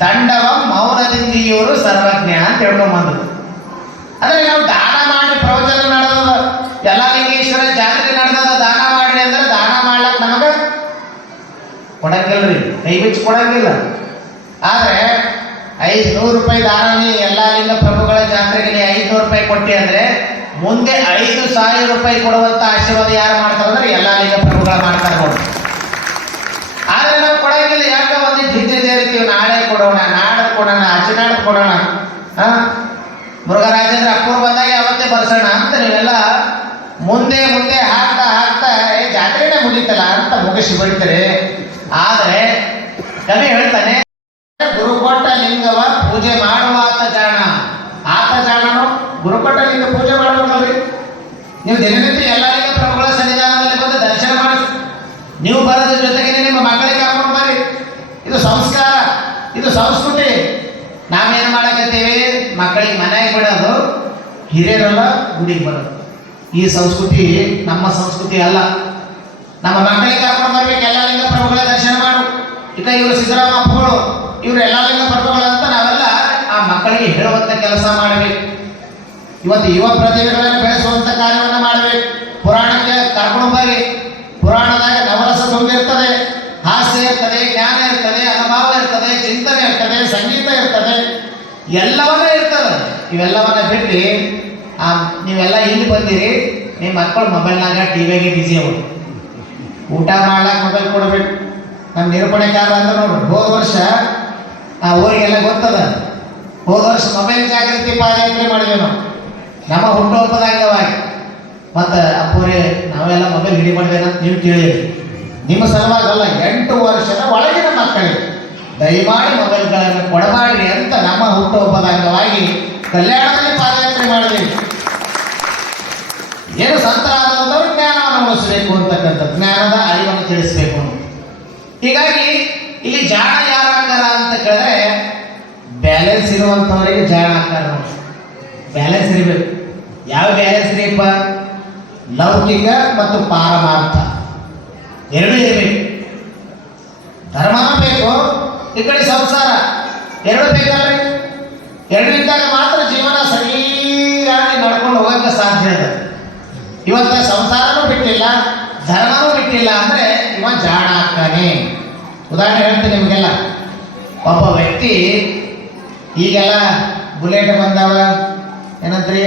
ದಂಡವ ಮೌನದಿಂದಿಯೂರು ಸರ್ವಜ್ಞ ಅಂತ ಹೇಳ್ಕೊಂಬಂದ್ರು. ಅಂದ್ರೆ ನಾವು ದಾನ ಮಾಡಿ ಪ್ರವಚನ ನಡೆದದ, ಯಲ್ಲಾಲಿಂಗೇಶ್ವರ ಜಾತ್ರೆ ನಡೆದದ, ದಾನ ಮಾಡ್ರಿ ಅಂದ್ರೆ ದಾನ ಮಾಡ್ಲಕ್ ನಮಗ ಕೊಡಂಗಿಲ್ರಿ, ಕೈ ಬಿಚ್ಚಿ ಕೊಡಂಗಿಲ್ಲ. ಆದ್ರೆ 500 ರೂಪಾಯಿ ದಾನ ನೀ ಯಲ್ಲಾಲಿಂಗ ಪ್ರಭುಗಳ ಜಾತ್ರೆಗೆ ನೀ 500 ರೂಪಾಯಿ ಕೊಟ್ಟಿ ಅಂದ್ರೆ ಮುಂದೆ 5,000 ರೂಪಾಯಿ ಕೊಡುವಂತ ಆಶೀರ್ವಾದ ಯಾರು ಮಾಡ್ತಾರೆ ಅಂದ್ರೆ ಯಲ್ಲಾಲಿಂಗ ಪ್ರಭುಗಳ ಮಾಡ್ತಾರೆ ನೋಡಿ. ಆದ್ರೆ ನಾವು ಕೊಡಂಗಿಲ್ಲ. ಯಾಕೆ? ಒಂದಿಟ್ಟು ಹಿಜ್ಜೆ ಇರ್ತೀವಿ, ನಾಳೆ ಕೊಡೋಣ, ನಾಳೆ ಕೊಡೋಣ, ಆಚೆನಾಡು ಕೊಡೋಣ, ಮುರುಘರಾಜೇಂದ್ರ ಅಪ್ಪೂರ್ ಬಂದಾಗ ಅವತ್ತೇ ಬರ್ಸೋಣ ಅಂತ ನೀವೆಲ್ಲ ಮುಂದೆ ಮುಂದೆ ಹಾಕ್ತಾ ಹಾಕ್ತಾ ಜಾತ್ರೆನೇ ಮುಗಿತಲ್ಲ ಅಂತ ಮುಗಿಸಿ ಬಿಡ್ತಾರೆ. ಆದ್ರೆ ಕವಿ ಹೇಳ್ತಾನೆ, ಗುರುಕೊಟ್ಟ ಲಿಂಗವ ಪೂಜೆ ಮಾಡುವಾತ ಜಾಣ. ಆತ ಜಾಣನು ಗುರುಕೊಟ್ಟ ಲಿಂಗ ಪೂಜೆ ಮಾಡಬೇಕಲ್ರಿ. ನೀವು ದಿನನಿತ್ಯ ಯಲ್ಲಾಲಿಂಗ ಪ್ರಭುಗಳ ಸನ್ನಿಧಾನದಲ್ಲಿ ಬಂದು ದರ್ಶನ ಮಾಡಿ, ನೀವು ಬರೋದ್ರ ಜೊತೆಗೆ ನಿಮ್ಮ ಮಕ್ಕಳಿಗೆ ಹಾಕೊಂಡು ಬರ್ರಿ. ಇದು ಸಂಸ್ಕಾರ, ಇದು ಸಂಸ್ಕೃತಿ. ನಾವೇನು ಮಾಡಕತ್ತೀವಿ? ಮಕ್ಕಳಿಗೆ ಮನೆಗೆ ಬಿಡೋದು, ಹಿರಿಯರೆಲ್ಲ ಗುಡಿಗೆ ಬರೋದು. ಈ ಸಂಸ್ಕೃತಿ ನಮ್ಮ ಸಂಸ್ಕೃತಿ ಅಲ್ಲ. ನಮ್ಮ ಮಕ್ಕಳಿಗೆ ಕರ್ಕೊಂಡು ಬರ್ಬೇಕು, ಯಲ್ಲಾಲಿಂಗ ಪ್ರಭುಗಳ ದರ್ಶನ ಮಾಡು. ಈಗ ಇವರು ಸಿದ್ದರಾಮಪ್ಪಗಳು, ಇವರು ಯಲ್ಲಾಲಿಂಗ ಪ್ರಭುಗಳಂತ ನಾವೆಲ್ಲ ಆ ಮಕ್ಕಳಿಗೆ ಹೇಳುವಂತ ಕೆಲಸ ಮಾಡಬೇಕು. ಇವತ್ತು ಯುವ ಪ್ರತಿಭೆಗಳನ್ನು ಬೆಳೆಸುವಂತ ಕಾರ್ಯವನ್ನು ಮಾಡಬೇಕು. ಪುರಾಣಕ್ಕೆ ಕರ್ಕೊಂಡು ಬರ್ರಿ. ಪುರಾಣದಾಗ ನವರಸ ತುಂಬಿರ್ತದೆ, ಹಾಸ್ಯ ಇರ್ತದೆ, ಜ್ಞಾನ ಇರ್ತದೆ, ಅನುಭವ ಇರ್ತದೆ, ಚಿಂತನೆ ಇರ್ತದೆ, ಸಂಗೀತ ಇರ್ತದೆ, ಎಲ್ಲವನ್ನೂ ಇರ್ತದೆ. ಇವೆಲ್ಲವನ್ನ ಬಿಟ್ಟು ನೀವೆಲ್ಲ ಇಲ್ಲಿ ಬಂದಿರಿ, ನಿಮ್ಮ ಮಕ್ಕಳು ಮೊಬೈಲ್ನಾಗ ಟಿವಿಯಾಗೆ ಬಿಜಿ ಅವರು. ಊಟ ಮಾಡ್ಲಾಕ ಮೊಬೈಲ್ ಕೊಡ್ಬೇಕು. ನಮ್ಮ ನಿರೂಪಣೆಕಾರ ಅಂತ ನೋಡ್ರಿ, ಹೋದ ವರ್ಷ ಆ ಊರಿಗೆಲ್ಲ ಗೊತ್ತದ, ಹೋದ ವರ್ಷ ಮೊಬೈಲ್ ಜಾಗೃತಿ ಪಾದಯಾತ್ರೆ ಮಾಡಿದ್ವಿ ನಾವು ನಮ್ಮ ಹುಟ್ಟುಹಬ್ಬದ ಅಂಗವಾಗಿ. ಮತ್ತು ಅಪ್ಪೋರೆ ನಾವೆಲ್ಲ ಮೊಬೈಲ್ ಹಿಡಿಬಾರ್ದೇನಂತ ನೀವು ಕೇಳಿರಿ. ನಿಮ್ಮ ಸಲುವಾಗಲ್ಲ, 8 ವರ್ಷದ ಒಳಗಿನ ಮಕ್ಕಳಿಗೆ ದಯಮಾಡಿ ಮೊಬೈಲ್ಗಳನ್ನು ಕೊಡಬಾಡ್ರಿ ಅಂತ ನಮ್ಮ ಹುಟ್ಟುಹಬ್ಬದ ಅಂಗವಾಗಿ ಕಲ್ಯಾಣದಲ್ಲಿ ಪಾದಯಾತ್ರೆ ಮಾಡಿದ್ದೀವಿ. ಏನು ಸಂತರಾದವರು ಜ್ಞಾನವನ್ನು ಉಳಿಸಬೇಕು ಅಂತಕ್ಕಂಥ ಜ್ಞಾನದ ಅರಿವನ್ನು ತಿಳಿಸಬೇಕು. ಹೀಗಾಗಿ ಇಲ್ಲಿ ಜಾಣ ಯಾರು ಆಕಾರ ಅಂತ ಕೇಳಿದ್ರೆ, ಬ್ಯಾಲೆನ್ಸ್ ಇರುವಂಥವರಿಗೆ ಜಾಣ ಆಕಾರ. ಬ್ಯಾಲೆನ್ಸ್ ಇರಬೇಕು. ಯಾವ ಬ್ಯಾಲೆನ್ಸ್ ಇರಪ್ಪ? ಲೌಕಿಕ ಮತ್ತು ಪಾರಮಾರ್ಥ ಎರಡೂ ಇರಬೇಕು. ಧರ್ಮನೂ ಬೇಕು, ಈ ಕಡೆ ಸಂಸಾರ ಎರಡು ಬೇಕಲ್ರಿ. ಎರಡು ಇದ್ದಾಗ ಮಾತ್ರ ಜೀವನ ಸರಿಯಾಗಿ ನಡ್ಕೊಂಡು ಹೋಗಕ್ಕೆ ಸಾಧ್ಯ ಇದೆ. ಇವತ್ತು ಸಂಸಾರನೂ ಬಿಟ್ಟಿಲ್ಲ, ಧರ್ಮನೂ ಬಿಟ್ಟಿಲ್ಲ ಅಂದ್ರೆ ಇವ ಜಾಣ ಆಗ್ತಾನೆ. ಉದಾಹರಣೆ ಹೇಳ್ತೀನಿ ನಿಮಗೆಲ್ಲ. ಒಬ್ಬ ವ್ಯಕ್ತಿ ಈಗೆಲ್ಲ ಬುಲೆಟ್ ಬಂದವ, ಏನಂತ್ರಿ